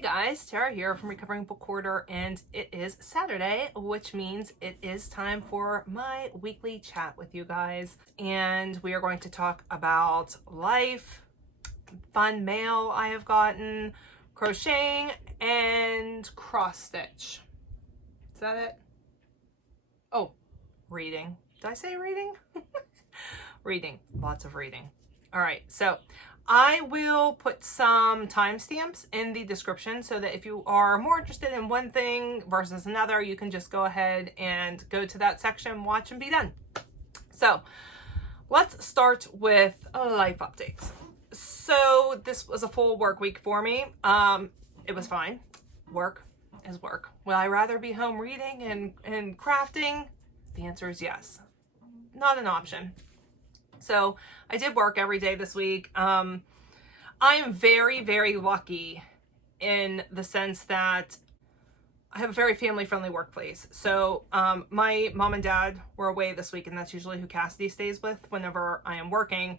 Hey guys, Tara here from Recovering Book Hoarder, and it is Saturday, which means it is time for my weekly chat with you guys. And we are going to talk about life, fun mail I have gotten, crocheting, and cross stitch. Is that it? Oh, reading. Did I say reading? Reading. Lots of reading. All right, so I will put some timestamps in the description so that if you are more interested in one thing versus another, you can just go ahead and go to that section, watch, and be done. So let's start with life updates. So this was a full work week for me. It was fine. Work is work. Will I rather be home reading and crafting? The answer is yes. Not an option. So I did work every day this week. I am very, very lucky in the sense that I have a very family-friendly workplace. So my mom and dad were away this week, and that's usually who Cassidy stays with whenever I am working.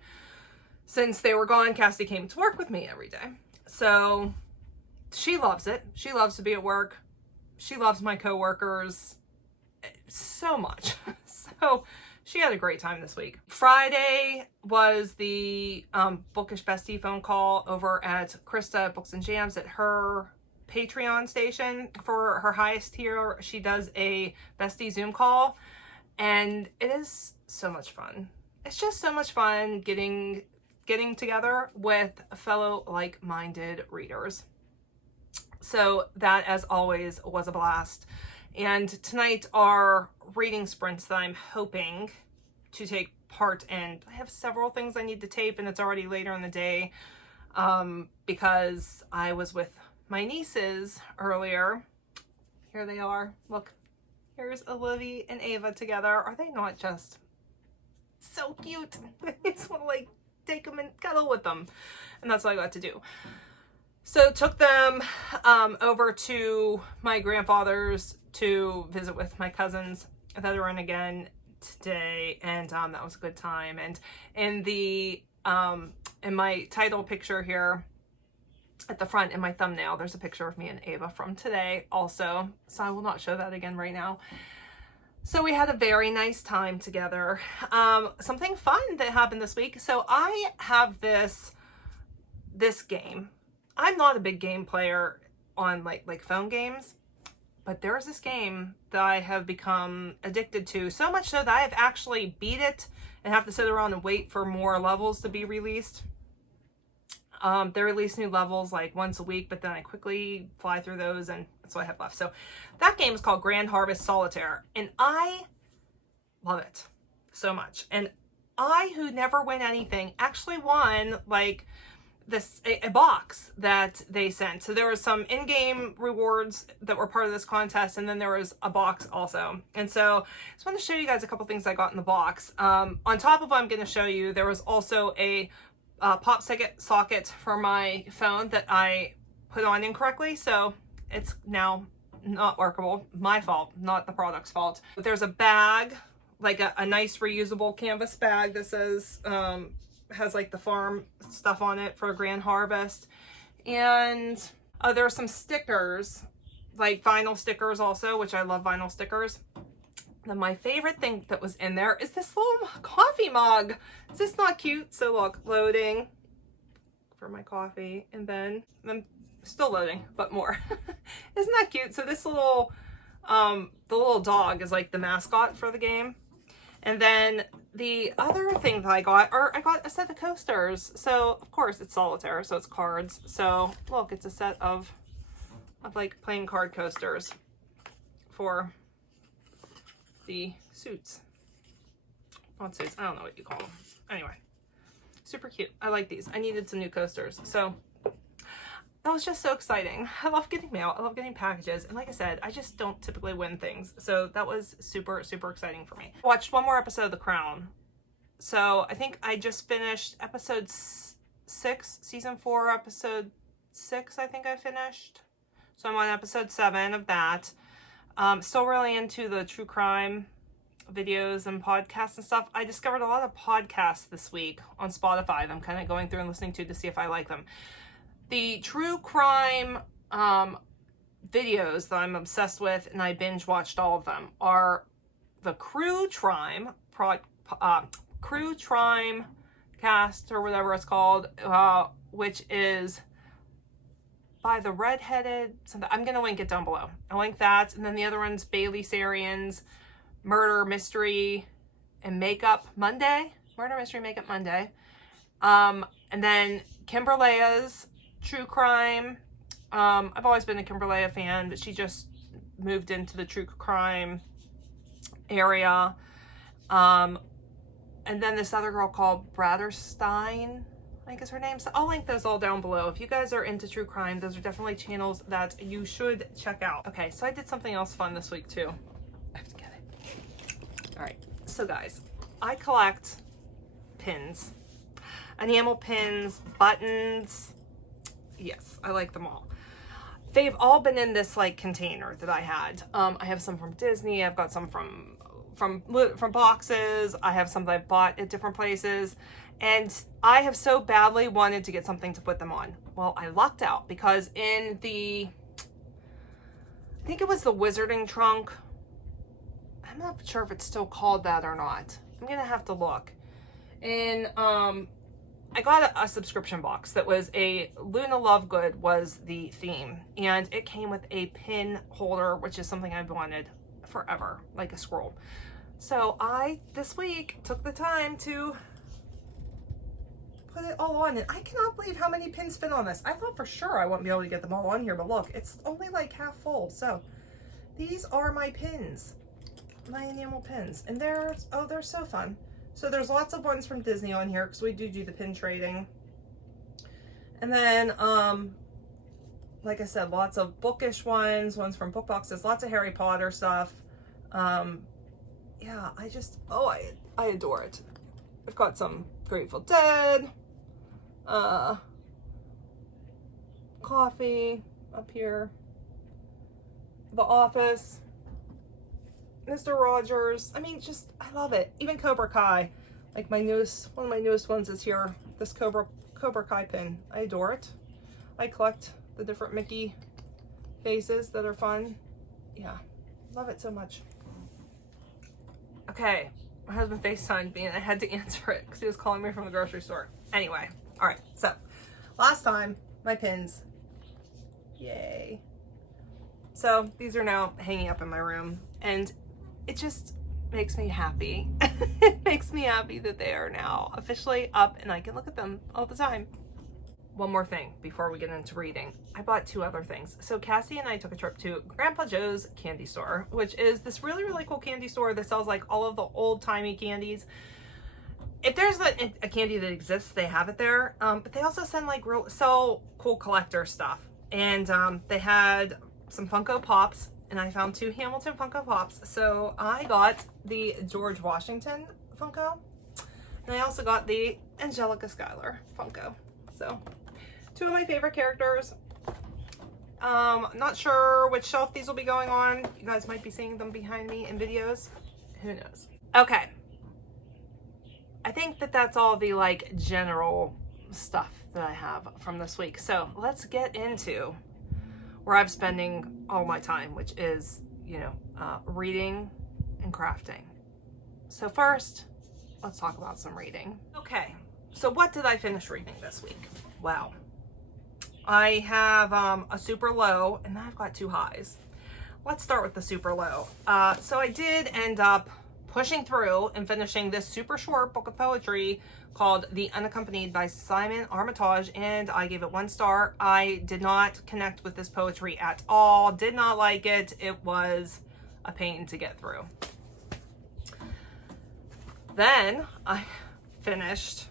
Since they were gone, Cassidy came to work with me every day. So she loves it. She loves to be at work. She loves my coworkers so much. So she had a great time this week. Friday was the Bookish Bestie phone call over at Krista Books and Jams at her Patreon station. For her highest tier, she does a bestie Zoom call, and it is so much fun. It's just so much fun getting together with fellow like-minded readers. So that, as always, was a blast. And tonight are reading sprints that I'm hoping to take part in. I have several things I need to tape, and it's already later in the day because I was with my nieces earlier. Here they are. Look, here's Olivia and Ava together. Are they not just so cute? I just want to take them and cuddle with them. And that's what I got to do. So took them over to my grandfather's to visit with my cousins that are in again today, and that was a good time. And in my title picture here at the front in my thumbnail, there's a picture of me and Ava from today also, so I will not show that again right now. So we had a very nice time together. Something fun that happened this week. So I have this game. I'm not a big game player on like phone games, but there's this game that I have become addicted to, so much so that I have actually beat it and have to sit around and wait for more levels to be released. They release new levels like once a week, but then I quickly fly through those, and that's what I have left. So that game is called Grand Harvest Solitaire, and I love it so much. And I, who never win anything, actually won a box that they sent. So there was some in-game rewards that were part of this contest, and then there was a box also. And so I just want to show you guys a couple things I got in the box. On top of what I'm going to show you, there was also a pop socket for my phone that I put on incorrectly, so it's now not workable. My fault, not the product's fault. But there's a bag, like a nice reusable canvas bag that says has the farm stuff on it for Grand Harvest. And there are some stickers, like vinyl stickers also, which I love vinyl stickers. Then my favorite thing that was in there is this little coffee mug. Is this not cute? So look, loading for my coffee, and then I'm still loading, but more. Isn't that cute? So this little, the little dog is like the mascot for the game. And then the other thing that I got a set of coasters. So of course it's solitaire, so it's cards. So look, it's a set of playing card coasters for the suits. Not suits, I don't know what you call them. Anyway, super cute. I like these. I needed some new coasters. So that was just so exciting. I love getting mail. I love getting packages. And like I said, I just don't typically win things. So that was super, super exciting for me. I watched one more episode of The Crown. So I think I just finished episode 6, season 4, episode 6, I think I finished. So I'm on episode 7 of that. Still really into the true crime videos and podcasts and stuff. I discovered a lot of podcasts this week on Spotify that I'm kind of going through and listening to see if I like them. The true crime videos that I'm obsessed with, and I binge watched all of them, are the Crochet cast, or whatever it's called, which is by the redheaded something. I'm gonna link it down below. I'll link that, and then the other one's Bailey Sarian's Murder Mystery and Makeup Monday. Murder Mystery Makeup Monday. And then Kimberlea's True Crime. I've always been a Kimberlea fan, but she just moved into the true crime area. And then this other girl called Braderstein, I think is her name. So I'll link those all down below. If you guys are into true crime, those are definitely channels that you should check out. Okay, so I did something else fun this week too. I have to get it. All right, so guys, I collect pins, enamel pins, buttons. Yes, I like them all. They've all been in this like container that I had. I have some from Disney. I've got some from boxes. I have some that I've bought at different places, and I have so badly wanted to get something to put them on. Well, I lucked out because in the, I think it was the Wizarding Trunk. I'm not sure if it's still called that or not. I'm gonna have to look. And I got a subscription box that was a Luna Lovegood was the theme, and it came with a pin holder, which is something I've wanted forever, like a scroll. So I, this week, took the time to put it all on, and I cannot believe how many pins fit on this. I thought for sure I wouldn't be able to get them all on here, but look, it's only like half full. So these are my pins, my enamel pins, and they're so fun. So there's lots of ones from Disney on here because we do the pin trading. And then, like I said, lots of bookish ones from book boxes, lots of Harry Potter stuff. Yeah, I adore it. I've got some Grateful Dead, Coffee up here, The Office, Mr. Rogers. I mean, just, I love it. Even Cobra Kai, like one of my newest ones is here. This Cobra Kai pin. I adore it. I collect the different Mickey faces that are fun. Yeah, love it so much. Okay, my husband FaceTimed me and I had to answer it because he was calling me from the grocery store. Anyway, all right, so last time, my pins. Yay. So these are now hanging up in my room, and it just makes me happy. It makes me happy that they are now officially up and I can look at them all the time. One more thing before we get into reading. I bought two other things. So Cassie and I took a trip to Grandpa Joe's candy store, which is this really, really cool candy store that sells like all of the old-timey candies. If there's a candy that exists, they have it there. But they also sell cool collector stuff. And they had some Funko Pops, and I found two Hamilton Funko Pops. So I got the George Washington Funko, and I also got the Angelica Schuyler Funko. So two of my favorite characters. Not sure which shelf these will be going on. You guys might be seeing them behind me in videos. Who knows? Okay. I think that's all the like general stuff that I have from this week. So let's get into where I'm spending all my time, which is, reading and crafting. So first, let's talk about some reading. Okay, so what did I finish reading this week? Well, I have a super low, and then I've got two highs. Let's start with the super low. So I did end up pushing through and finishing this super short book of poetry called The Unaccompanied by Simon Armitage, and I gave it 1 star. I did not connect with this poetry at all, did not like it. It was a pain to get through. Then I finished,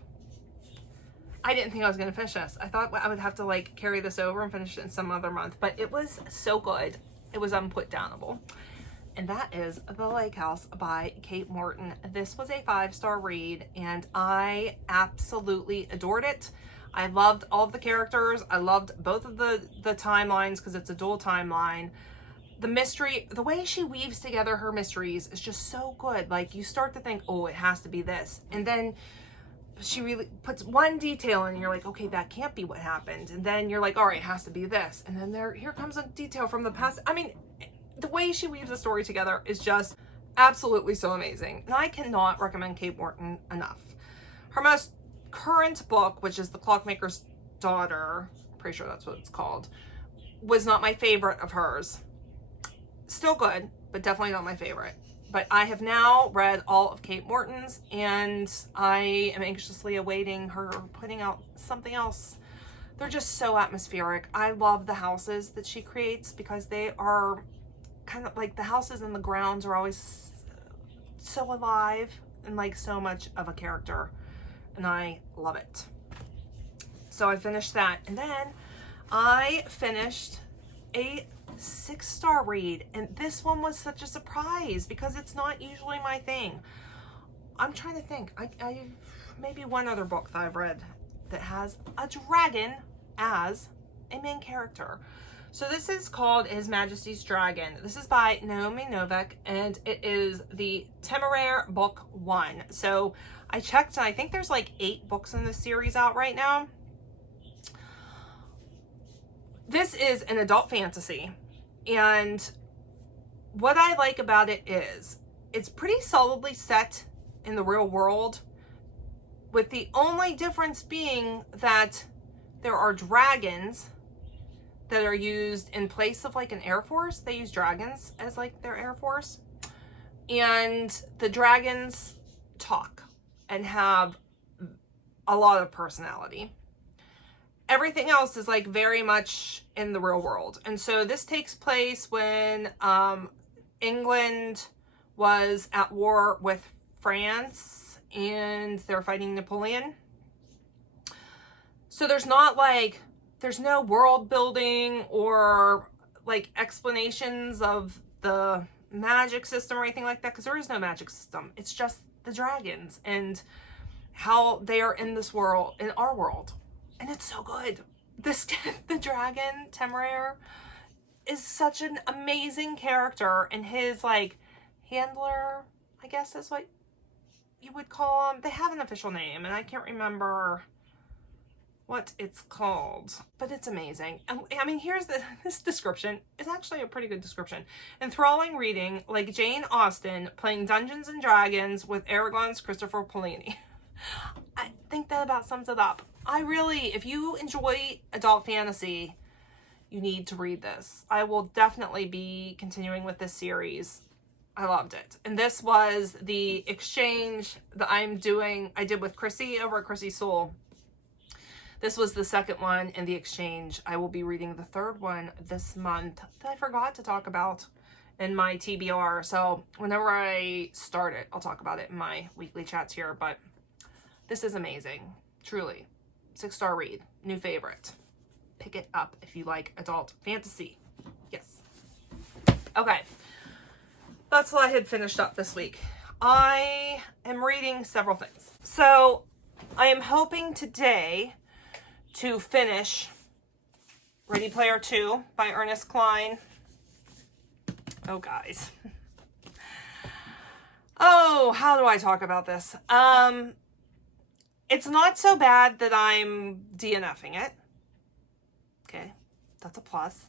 I didn't think I was going to finish this. I thought I would have to like carry this over and finish it in some other month, but it was so good. It was unputdownable. And that is The Lake House by Kate Morton. This was a 5-star read, and I absolutely adored it. I loved all of the characters. I loved both of the timelines because it's a dual timeline. The mystery, the way she weaves together her mysteries is just so good. Like, you start to think, oh, it has to be this. And then she really puts one detail in and you're like, okay, that can't be what happened. And then you're like, all right, it has to be this. And then here comes a detail from the past. I mean, the way she weaves the story together is just absolutely so amazing. And I cannot recommend Kate Morton enough. Her most current book, which is The Clockmaker's Daughter, pretty sure that's what it's called, was not my favorite of hers. Still good, but definitely not my favorite. But I have now read all of Kate Morton's, and I am anxiously awaiting her putting out something else. They're just so atmospheric. I love the houses that she creates because they are kind of like, the houses and the grounds are always so alive and like so much of a character, and I love it. So I finished that, and then I finished a 6-star read, and this one was such a surprise because it's not usually my thing. I'm trying to think. I maybe one other book that I've read that has a dragon as a main character. So this is called His Majesty's Dragon. This is by Naomi Novik, and it is the Temeraire book 1. So I checked, and I think there's like 8 books in this series out right now. This is an adult fantasy, and what I like about it is it's pretty solidly set in the real world, with the only difference being that there are dragons that are used in place of like an air force. They use dragons as like their air force, and the dragons talk and have a lot of personality. Everything else is like very much in the real world. And so this takes place when England was at war with France and they're fighting Napoleon. So there's no world building or like explanations of the magic system or anything like that, because there is no magic system. It's just the dragons and how they are in this world, in our world. And it's so good. The dragon, Temeraire, is such an amazing character, and his like handler, I guess is what you would call him. They have an official name, and I can't remember what it's called, but it's amazing. And I mean, here's this description. It's actually a pretty good description. Enthralling reading, like Jane Austen playing Dungeons and Dragons with Aragon's Christopher Polini. I think that about sums it up. If you enjoy adult fantasy, you need to read this. I will definitely be continuing with this series. I loved it. And this was the exchange that I did with Chrissy over at Chrissy Soul. This was the second one in the exchange. I will be reading the third one this month that I forgot to talk about in my TBR. So whenever I start it, I'll talk about it in my weekly chats here. But this is amazing. Truly. 6-star read. New favorite. Pick it up if you like adult fantasy. Yes. Okay. That's what I had finished up this week. I am reading several things. So I am hoping today to finish Ready Player 2 by Ernest Cline. Oh, guys. Oh, how do I talk about this? It's not so bad that I'm DNFing it. Okay, that's a plus.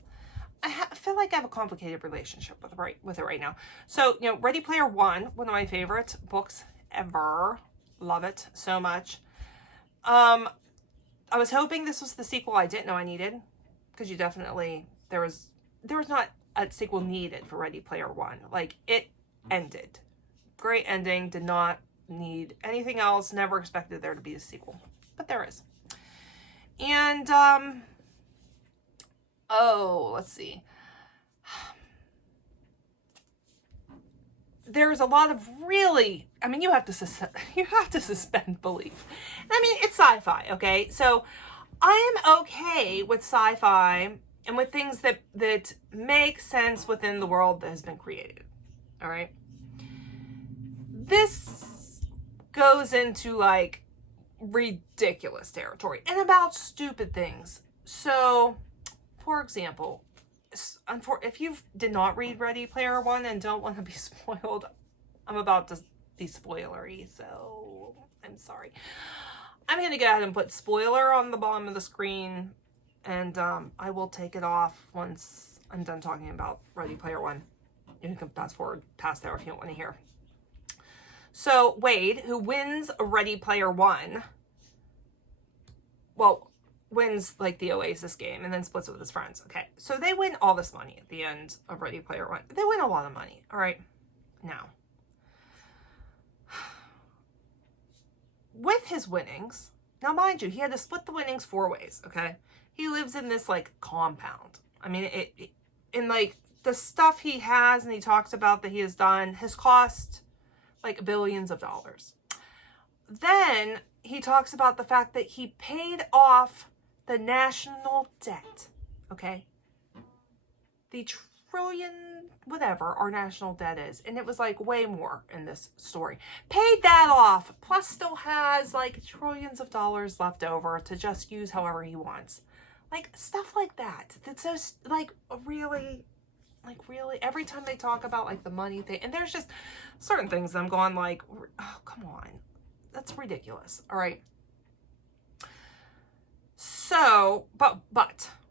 I feel like I have a complicated relationship with it right now. So, Ready Player 1, one of my favorite books ever. Love it so much. I was hoping this was the sequel I didn't know I needed, because there was not a sequel needed for Ready Player 1. Like, it ended. Great ending, did not need anything else, never expected there to be a sequel, but there is. And let's see, there's a lot of really, you have to suspend belief. It's sci-fi, okay? So I am okay with sci-fi and with things that make sense within the world that has been created. All right, this goes into like ridiculous territory and about stupid things. So, for example, if you did not read Ready Player 1 and don't want to be spoiled, I'm about to be spoilery, so I'm sorry. I'm going to go ahead and put spoiler on the bottom of the screen, and I will take it off once I'm done talking about Ready Player One. You can fast forward past there if you don't want to hear. So Wade, who wins Ready Player One, well, wins like the Oasis game and then splits with his friends. Okay, so they win all this money at the end of Ready Player One. They win a lot of money. All right, now with his winnings, now mind you, he had to split the winnings 4 ways. Okay, he lives in this like compound. I mean, and like the stuff he has and he talks about that he has done has cost like billions of dollars. Then he talks about the fact that he paid off the national debt, okay? The trillion, whatever our national debt is. And it was like way more in this story. Paid that off, plus still has like trillions of dollars left over to just use however he wants. Like stuff like that. That's just like really, every time they talk about like the money thing, and there's just certain things that I'm going like, oh, come on. That's ridiculous. All right. So, but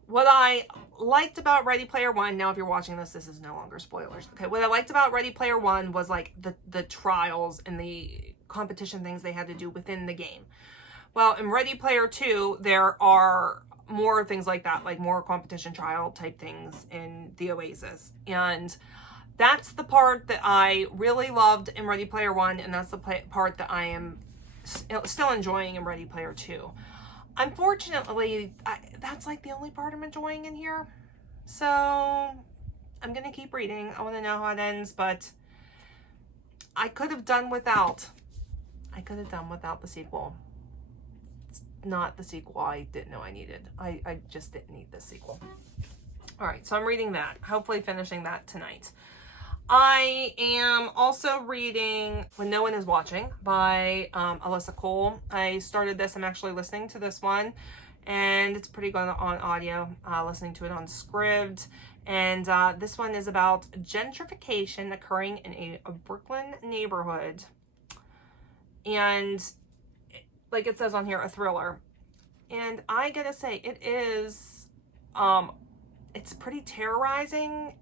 what I liked about Ready Player One, now if you're watching this, this is no longer spoilers. Okay, what I liked about Ready Player One was like the trials and the competition things they had to do within the game. Well, in Ready Player Two, there are more things like that, like more competition trial type things in the Oasis. And that's the part that I really loved in Ready Player One, and that's the part that I am still enjoying in Ready Player Two. Unfortunately, that's like the only part I'm enjoying in here. So I'm going to keep reading. I want to know how it ends, but I could have done without the sequel. It's not the sequel I didn't know I needed. I just didn't need this sequel. All right, so I'm reading that. Hopefully finishing that tonight. I am also reading When No One Is Watching by Alyssa Cole. I started this. I'm actually listening to this one, and it's pretty good on audio, listening to it on Scribd. And this one is about gentrification occurring in a Brooklyn neighborhood. And like it says on here, a thriller. And I gotta say, it is, it's pretty terrorizing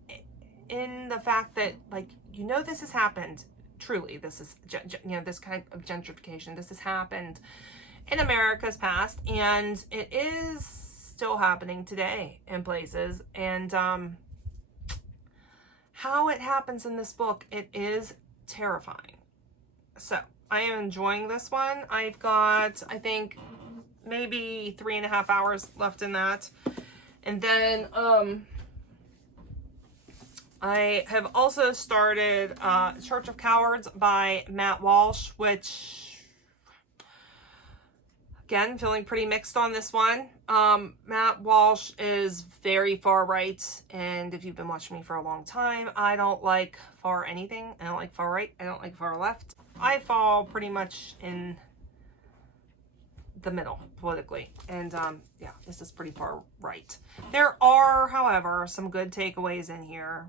in the fact that, like, you know, this has happened. Truly, this is, you know, this kind of gentrification, this has happened in America's past, and it is still happening today in places. And how it happens in this book, it is terrifying. So I am enjoying this one. I've got, I think, maybe 3.5 hours left in that. And then I have also started Church of Cowards by Matt Walsh, which, again, feeling pretty mixed on this one. Matt Walsh is very far right, and if you've been watching me for a long time, I don't like far anything. I don't like far right. I don't like far left. I fall pretty much in the middle politically, and yeah, this is pretty far right. There are, however, some good takeaways in here.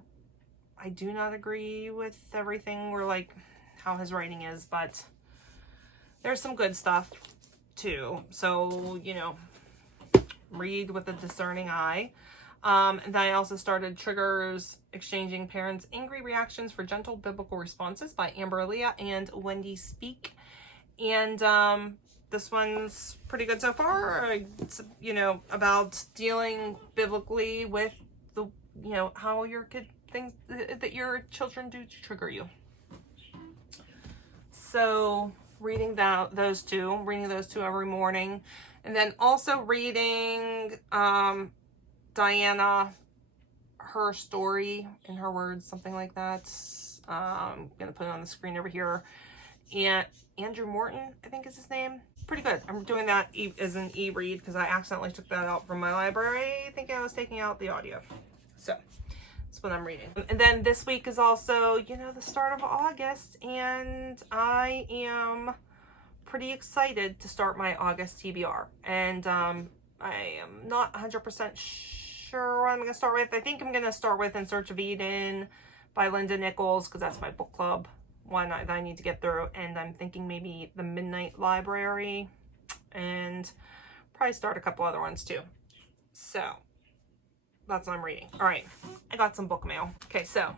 I do not agree with everything or like how his writing is, but there's some good stuff too. So, you know, read with a discerning eye. And then I also started Triggers, Exchanging Parents' Angry Reactions for Gentle Biblical Responses by Amber Leah and Wendy Speak. And this one's pretty good so far. It's, you know, about dealing biblically with the, you know, how your kid, things that your children do to trigger you. So reading those two every morning. And then also reading Diana, her story, in her words, something like that. I'm going to put it on the screen over here. And Andrew Morton, I think is his name. Pretty good. I'm doing that as an e-read because I accidentally took that out from my library, thinking I was taking out the audio. So that's what I'm reading. And then this week is also, you know, the start of August, and I am pretty excited to start my August TBR. And I am not 100% sure what I'm going to start with. I think I'm going to start with In Search of Eden by Linda Nichols, because that's my book club one that I need to get through. And I'm thinking maybe The Midnight Library and probably start a couple other ones too. So that's what I'm reading. All right, I got some book mail. Okay, so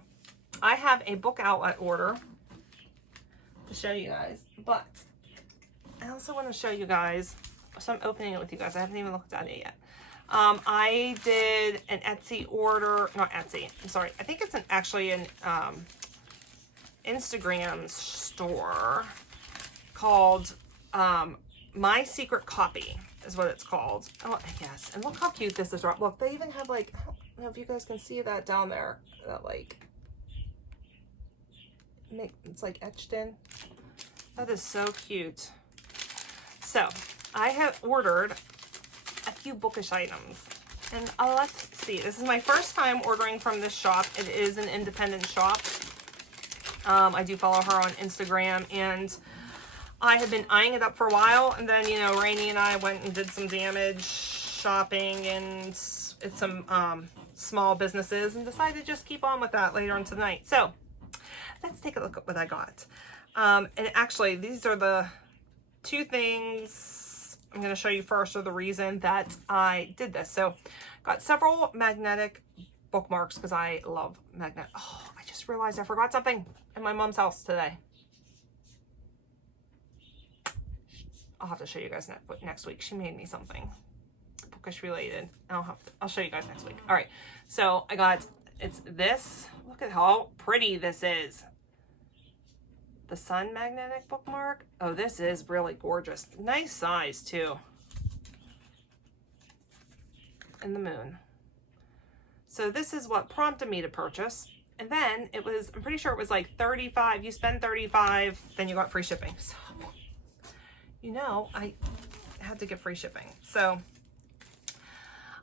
I have a book outlet order to show you guys, but I also want to show you guys, so I'm opening it with you guys. I haven't even looked at it yet. I did an Etsy order, not Etsy, I'm sorry. I think it's actually an Instagram store called My Secret Copy is what it's called. Oh, yes. And look how cute this is. Look, they even have like, I don't know if you guys can see that down there. That like, it's like etched in. That is so cute. So I have ordered a few bookish items. And let's see. This is my first time ordering from this shop. It is an independent shop. I do follow her on Instagram, and I had been eyeing it up for a while, and then, you know, Rainey and I went and did some damage shopping and at some small businesses, and decided to just keep on with that later on tonight. So let's take a look at what I got. And actually, these are the two things I'm going to show you first, are the reason that I did this. So got several magnetic bookmarks because I love magnet. Oh, I just realized I forgot something in my mom's house today. I'll have to show you guys next week. She made me something bookish related. I'll show you guys next week. All right. So I got, it's this. Look at how pretty this is. The sun magnetic bookmark. Oh, this is really gorgeous. Nice size too. And the moon. So this is what prompted me to purchase. And then it was, I'm pretty sure it was like 35. You spend 35, then you got free shipping. So, you know, I had to get free shipping. So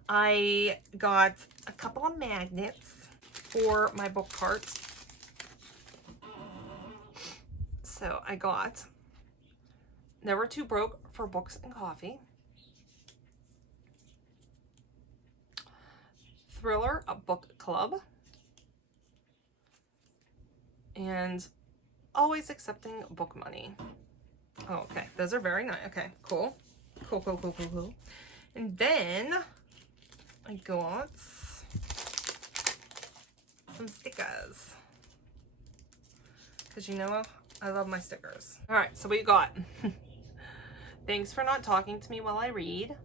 I got a couple of magnets for my book carts. So I got Never Too Broke for Books and Coffee, Thriller, a book club, and Always Accepting Book Money. Oh, okay. Those are very nice. Okay, cool. Cool. And then I got some stickers. Because you know I love my stickers. All right, so we got Thanks for Not Talking to Me While I Read.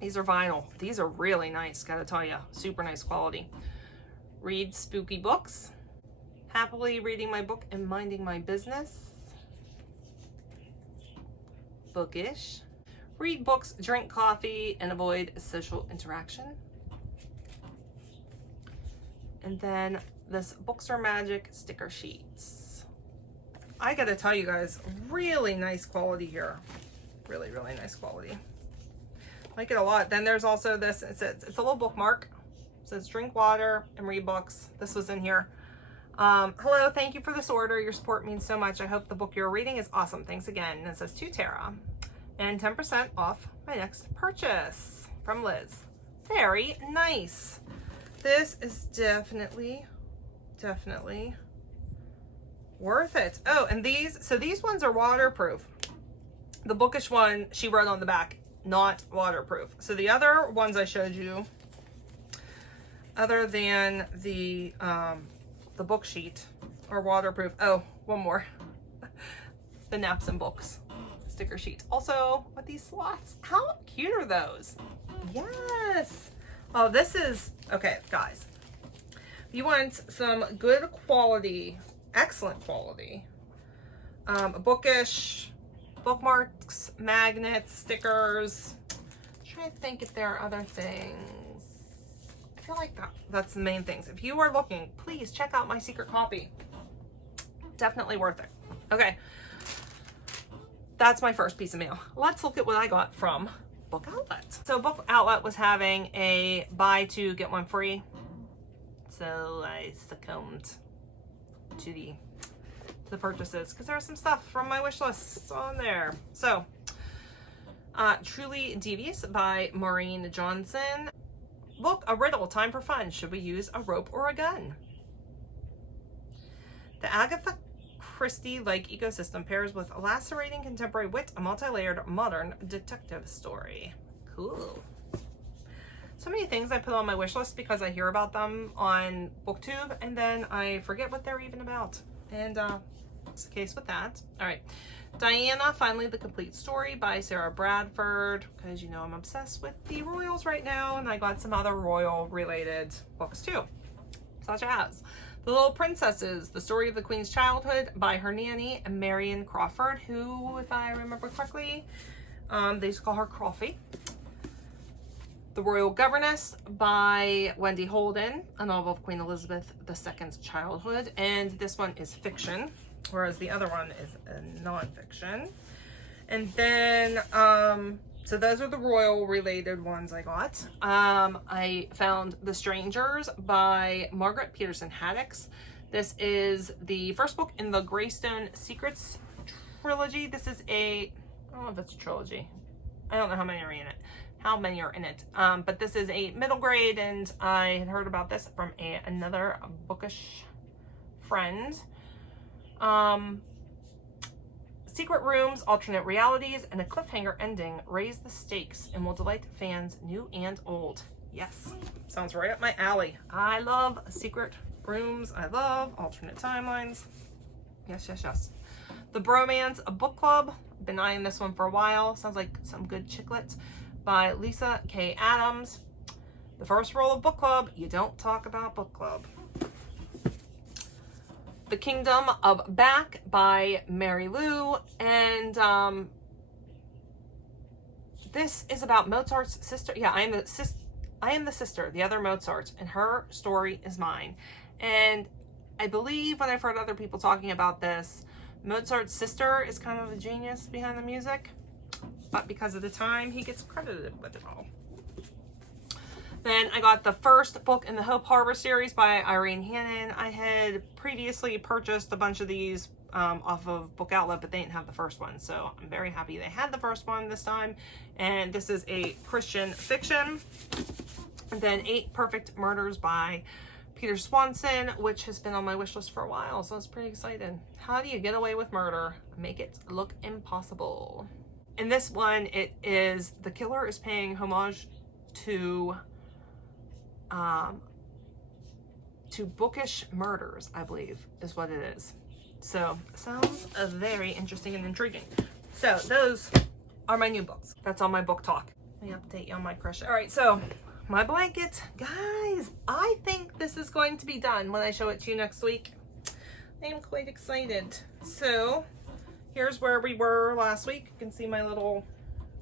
These are vinyl. These are really nice, gotta tell you. Super nice quality. Read Spooky Books. Happily Reading My Book and Minding My Business. Bookish. Read books, drink coffee, and avoid social interaction. And then this Books Are Magic sticker sheets. I gotta tell you guys, really nice quality here. Really nice quality. Like it a lot. Then there's also this, it's a little bookmark. It says drink water and read books. This was in here. Hello, thank you for this order. Your support means so much. I hope the book you're reading is awesome. Thanks again. And it says to Tara. And 10% off my next purchase from Liz. Very nice. This is definitely worth it. Oh, and these ones are waterproof. The bookish one, she wrote on the back, not waterproof. So the other ones I showed you, other than the book sheet, are waterproof. Oh, one more. The Naps and Books sticker sheet. Also with these slots. How cute are those? Yes. Oh, this is, okay, guys. If you want some good quality, excellent quality, bookish bookmarks, magnets, stickers. I'm trying to think if there are other things. I feel like that's the main things. If you are looking, please check out My Secret Copy. Definitely worth it. Okay. That's my first piece of mail. Let's look at what I got from Book Outlet. So Book Outlet was having a buy two, get one free. So I succumbed to the purchases because there was some stuff from my wish list on there. So Truly Devious by Maureen Johnson. Book, a riddle, time for fun. Should we use a rope or a gun? The Agatha Christie-like ecosystem pairs with a lacerating contemporary wit, a multi-layered modern detective story. Cool. So many things I put on my wish list because I hear about them on BookTube and then I forget what they're even about. And it's the case with that. All right. Diana, Finally the Complete Story by Sarah Bradford, because you know I'm obsessed with the royals right now, and I got some other royal related books too, such as The Little Princesses, The Story of the Queen's Childhood by her nanny, Marion Crawford, who, if I remember correctly, they used to call her Crawfie. The Royal Governess by Wendy Holden, a novel of Queen Elizabeth II's childhood, and this one is fiction, whereas the other one is a nonfiction. And then, so those are the royal related ones I got. I found The Strangers by Margaret Peterson Haddix. This is the first book in the Greystone Secrets trilogy. This is I don't know if it's a trilogy. I don't know how many are in it. But this is a middle grade, and I had heard about this from another bookish friend. Secret rooms, alternate realities, and a cliffhanger ending raise the stakes and will delight fans new and old. Yes, sounds right up my alley. I love secret rooms. I love alternate timelines. Yes, yes, yes. The Bromance Book Club. Been eyeing this one for a while. Sounds like some good chick-lit by Lisa K. Adams. The first rule of book club, you don't talk about book club. The Kingdom of Back by Mary Lou, and this is about Mozart's sister. Yeah, I am the sister, the other Mozart, and her story is mine. And I believe when I've heard other people talking about this, Mozart's sister is kind of the genius behind the music, but because of the time, he gets credited with it all. Then I got the first book in the Hope Harbor series by Irene Hannon. I had previously purchased a bunch of these off of Book Outlet, but they didn't have the first one. So I'm very happy they had the first one this time. And this is a Christian fiction. And then 8 Perfect Murders by Peter Swanson, which has been on my wish list for a while. So I was pretty excited. How do you get away with murder? Make it look impossible. In this one, it is the killer is paying homage to bookish murders, I believe is what it is. So sounds very interesting and intriguing. So those are my new books. That's all my book talk. Let me update you on my crochet. All right, so my blanket, guys, I think this is going to be done when I show it to you next week. I am quite excited. So here's where we were last week. You can see my little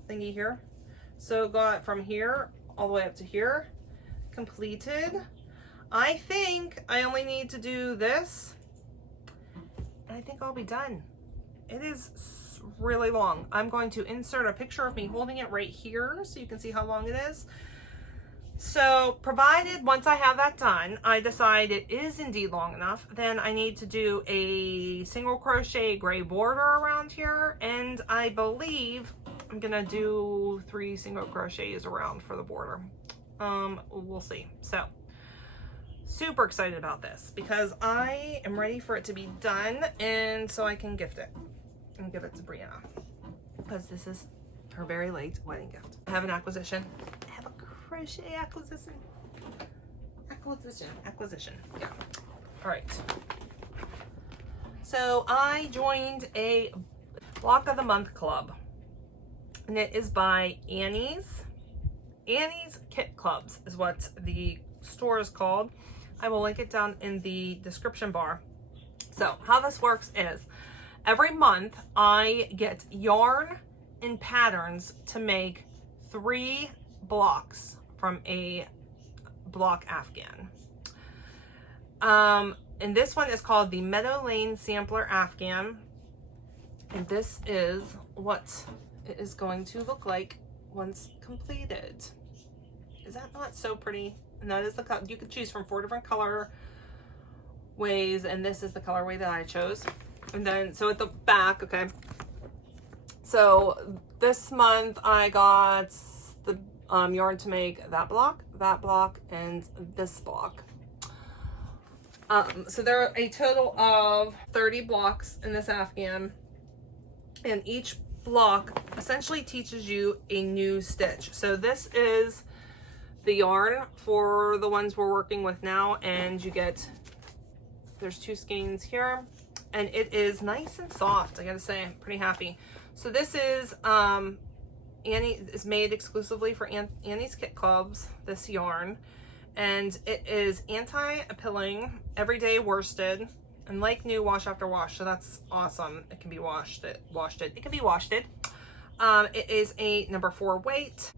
thingy here. So got from here all the way up to here. Completed. I think I only need to do this, and I think I'll be done. It is really long. I'm going to insert a picture of me holding it right here so you can see how long it is. So provided once I have that done, I decide it is indeed long enough, then I need to do a single crochet gray border around here, and I believe I'm gonna do 3 single crochets around for the border. We'll see. So super excited about this because I am ready for it to be done, and so I can gift it and give it to Brianna because this is her very late wedding gift. I have an acquisition. I have a crochet acquisition. Yeah. All right. So I joined a Block of the Month club, and it is by Annie's Kit Clubs is what the store is called. I will link it down in the description bar. So how this works is every month I get yarn and patterns to make 3 blocks from a block Afghan. And this one is called the Meadow Lane Sampler Afghan. And this is what it is going to look like once completed. Is that not so pretty? And that is the color. You could choose from 4 different color ways, and this is the colorway that I chose. And then so at the back, okay, so this month I got the yarn to make that block, and this block. So there are a total of 30 blocks in this Afghan, and each block essentially teaches you a new stitch. So this is the yarn for the ones we're working with now, and you get, there's 2 skeins here, and it is nice and soft. I gotta say, I'm pretty happy. So this is Annie, is made exclusively for Annie's Kit Clubs, this yarn, and it is anti-pilling, everyday worsted, and like new, wash after wash. So that's awesome. It can be washed. It can be washed. It is a number 4 weight.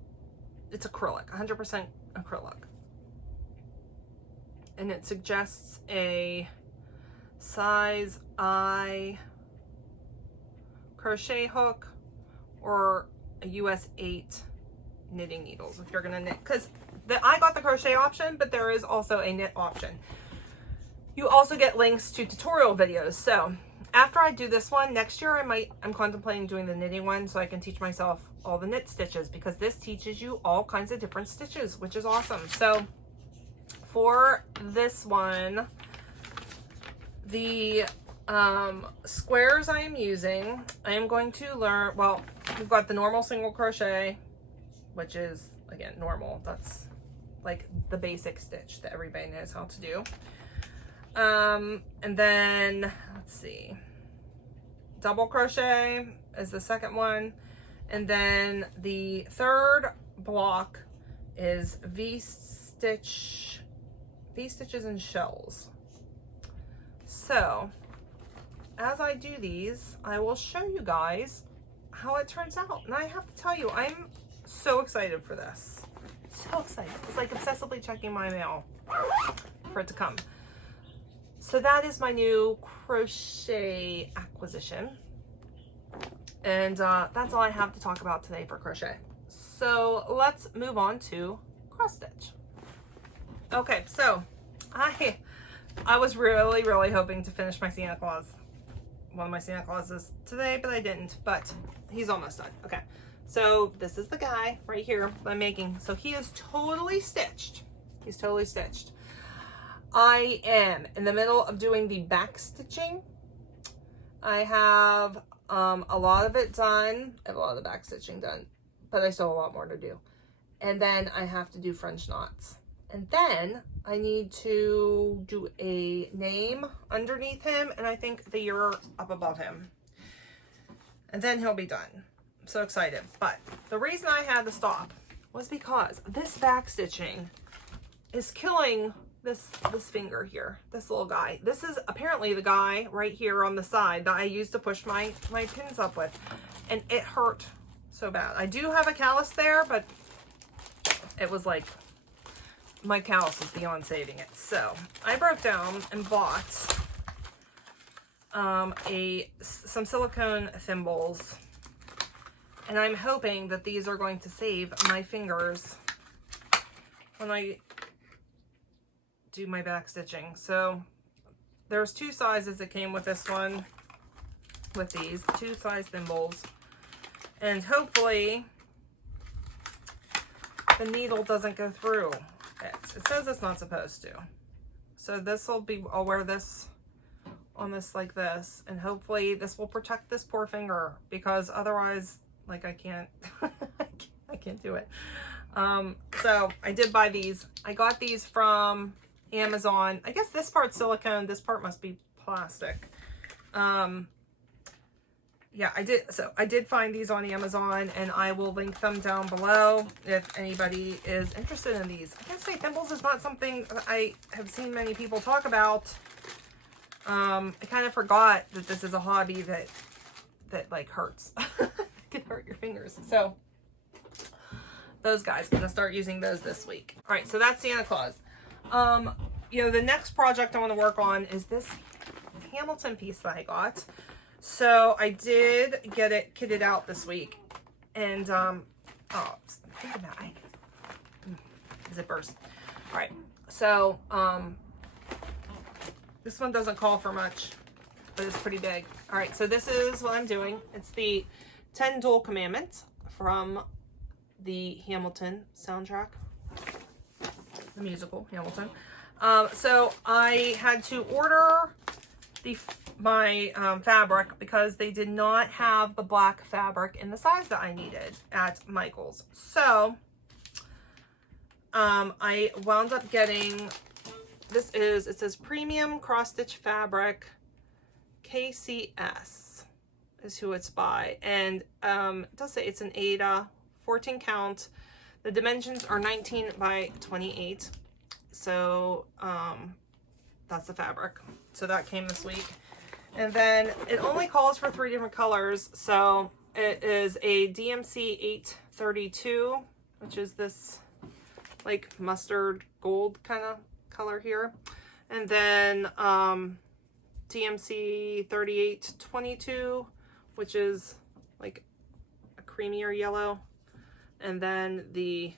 It's acrylic, 100% acrylic, and it suggests a size I crochet hook or a US 8 knitting needles if you're gonna knit, because I got the crochet option, but there is also a knit option. You also get links to tutorial videos. So after I do this one, next year I'm contemplating doing the knitting one so I can teach myself all the knit stitches, because this teaches you all kinds of different stitches, which is awesome. So for this one, the squares I am using, I am going to learn, well, we've got the normal single crochet, which is, again, normal. That's like the basic stitch that everybody knows how to do. And then, let's see, double crochet is the second one. And then the third block is V-stitches and shells. So as I do these, I will show you guys how it turns out. And I have to tell you, I'm so excited for this. So excited. It's like obsessively checking my mail for it to come. So that is my new crochet acquisition. And that's all I have to talk about today for crochet. So let's move on to cross stitch. Okay, so I was really, really hoping to finish my Santa Claus. One of my Santa Clauses today, but I didn't, but he's almost done. Okay, so this is the guy right here that I'm making. So he is totally stitched. He's totally stitched. I am in the middle of doing the back stitching. I have a lot of it done. I have a lot of the back stitching done, but I still have a lot more to do. And then I have to do French knots. And then I need to do a name underneath him, and I think the year up above him. And then he'll be done. I'm so excited. But the reason I had to stop was because this back stitching is killing this finger here, this little guy. This is apparently the guy right here on the side that I used to push my pins up with, and it hurt so bad. I do have a callus there, but it was like, my callus was beyond saving it. So I broke down and bought some silicone thimbles, and I'm hoping that these are going to save my fingers when I do my back stitching. So there's 2 sizes that came with this one, with these 2 size thimbles, and hopefully the needle doesn't go through it. It says it's not supposed to. So this will be, I'll wear this on this like this, and hopefully this will protect this poor finger, because otherwise, like, I can't I can't do it. So I did buy these. I got these from Amazon. I guess this part's silicone, this part must be plastic. Yeah, I did find these on Amazon, and I will link them down below if anybody is interested in these. I can say thimbles is not something I have seen many people talk about. I kind of forgot that this is a hobby that like hurts. It can hurt your fingers. So those guys, I'm gonna start using those this week. All right, so that's Santa Claus. You know, the next project I want to work on is this Hamilton piece that I got. So I did get it kitted out this week, and oh, think about it. Zippers. All right, so this one doesn't call for much, but it's pretty big. All right, so this is what I'm doing. It's the 10 Dual Commandments from the Hamilton soundtrack, the musical Hamilton. So I had to order my fabric because they did not have the black fabric in the size that I needed at Michael's. So I wound up getting, it says premium cross stitch fabric, KCS is who it's by, and it does say it's an Aida 14 count. The dimensions are 19 by 28. So that's the fabric. So that came this week. And then it only calls for 3 different colors. So it is a DMC 832, which is this like mustard gold kind of color here. And then DMC 3822, which is like a creamier yellow. And then the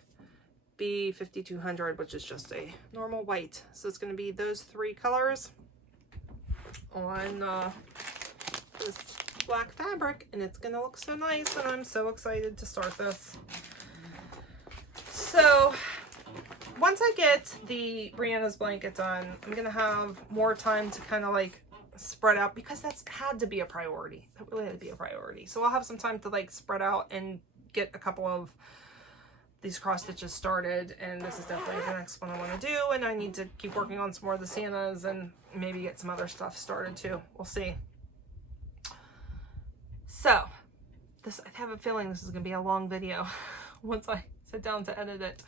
B5200, which is just a normal white. So it's going to be those 3 colors on this black fabric, and it's going to look so nice, and I'm so excited to start this. So once I get the Brianna's blanket done, I'm going to have more time to kind of like spread out, because that's had to be a priority. That really had to be a priority. So I'll have some time to like spread out and get a couple of these cross stitches started, and this is definitely the next one I want to do, and I need to keep working on some more of the Santas and maybe get some other stuff started too. We'll see. So this, I have a feeling this is going to be a long video once I sit down to edit it.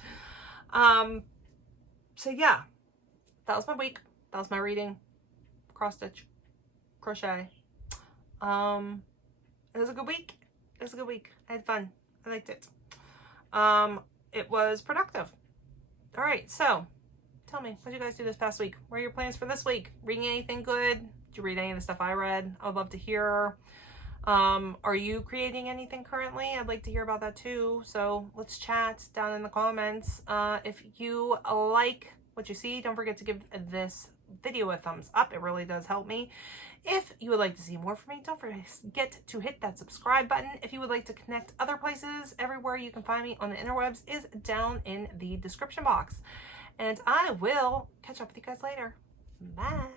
So yeah, that was my week. That was my reading, cross stitch, crochet. It was a good week. It was a good week. I had fun. I liked it. It was productive. All right, so tell me, what did you guys do this past week? What are your plans for this week? Reading anything good? Did you read any of the stuff I read? I would love to hear. Are you creating anything currently? I'd like to hear about that too. So let's chat down in the comments. If you like what you see, don't forget to give this video a thumbs up. It really does help me. If you would like to see more from me, don't forget to hit that subscribe button. If you would like to connect other places, everywhere you can find me on the interwebs is down in the description box. And I will catch up with you guys later. Bye.